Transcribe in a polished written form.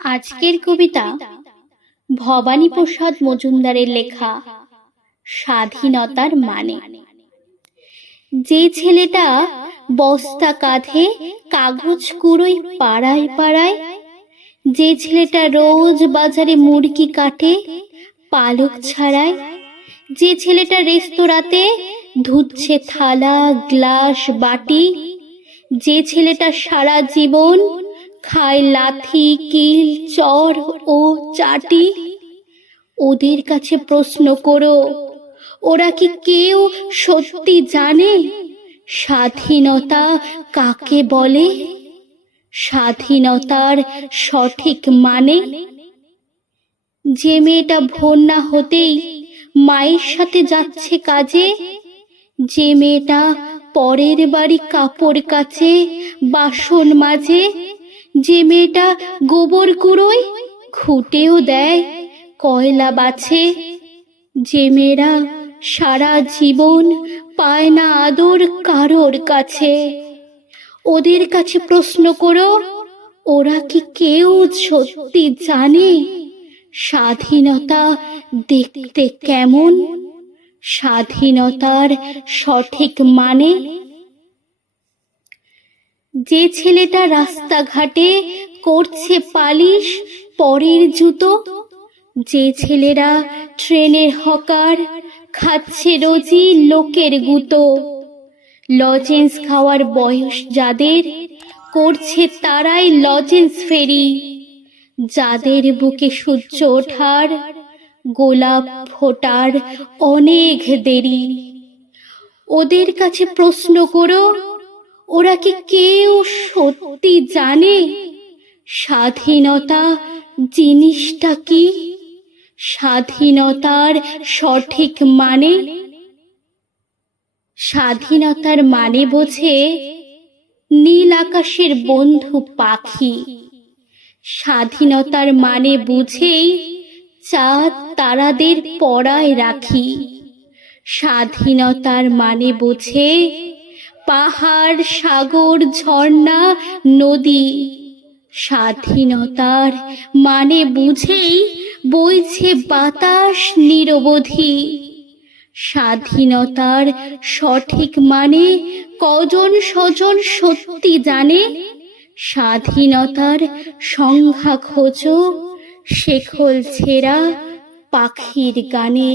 আজকের কবিতা ভবানীপ্রসাদ মজুমদারের লেখা স্বাধীনতার মানে। যে ছেলেটা বস্তা কাঁধে কাগজ কুড়োয় পাড়ায় পাড়ায়, যে ছেলেটা রোজ বাজারে মুরগি কাটে পালক ছাড়ায়, যে ছেলেটা রেস্তোরাঁতে ধুচ্ছে থালা গ্লাস বাটি, যে ছেলেটা সারা জীবন খায় লাথি কিল চর ও চাটি, ওদের কাছে প্রশ্ন করো, ওরা কি কেউ সত্যি জানে স্বাধীনতা কাকে বলে, স্বাধীনতার সঠিক মানে? যে মেয়েটা ভোর না হতেই মায়ের সাথে যাচ্ছে কাজে, যে মেয়েটা পরের বাড়ি কাপড় কাচে বাসন মাজে, যে মেয়েটা গোবর কুড়োয় খুঁটেও দেয় কয়লা বাছে, যে মেয়েরা সারা জীবন পায় না আদর কারোর কাছে, ওদের কাছে প্রশ্ন করো, ওরা কি কেউ সত্যি জানে স্বাধীনতা দেখতে কেমন, স্বাধীনতার সঠিক মানে? যে ছেলেটা রাস্তাঘাটে করছে পালিশ পরের জুতো, যে ছেলেরা ট্রেনের হকার খাচ্ছে রোজই লোকের গুঁতো, লজেন্স খাওয়ার বয়স যাদের করছে তারাই লজেন্স ফেরি, যাদের বুকে সূর্য ওঠার গোলাপ ফোটার অনেক দেরি, ওদের কাছে প্রশ্ন করো, ওরা কি কেউ সত্যি জানে স্বাধীনতা জিনিসটা কি, স্বাধীনতার সঠিক মানে? স্বাধীনতার মানে বোঝে নীল আকাশের বন্ধু পাখি, স্বাধীনতার মানে বুঝেই চাঁদ তারাদের পরায় রাখি, স্বাধীনতার মানে বোঝে পাহাড় সাগর ঝর্ণা নদী, স্বাধীনতার মানে বুঝেই বইছে বাতাস নিরবধি, স্বাধীনতার সঠিক মানে কজন স্বজন সত্যি জানে, স্বাধীনতার সংজ্ঞা খোঁজো শেকল ছেঁড়া পাখির গানে।